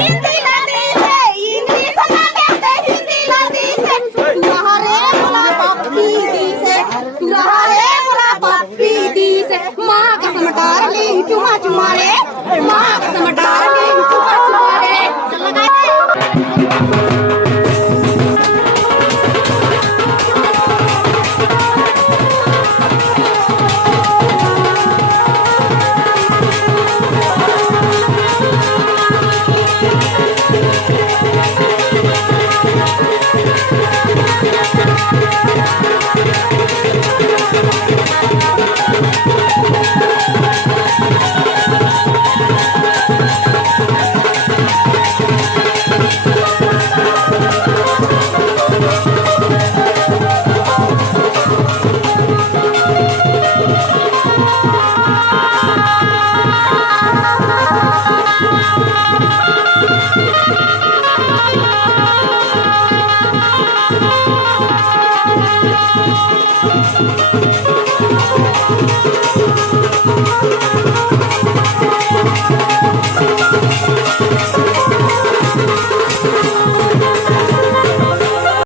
हिंदीला दिसे इंग्लिशला घेते हिंदीला दिसे तुला रे मला पप्पी दिसे तुला रे मला पप्पी दिसे माँ कसम डार्लिंग चुमा चुमा रे माँ कसम डार्लिंग चुमा चुमा रे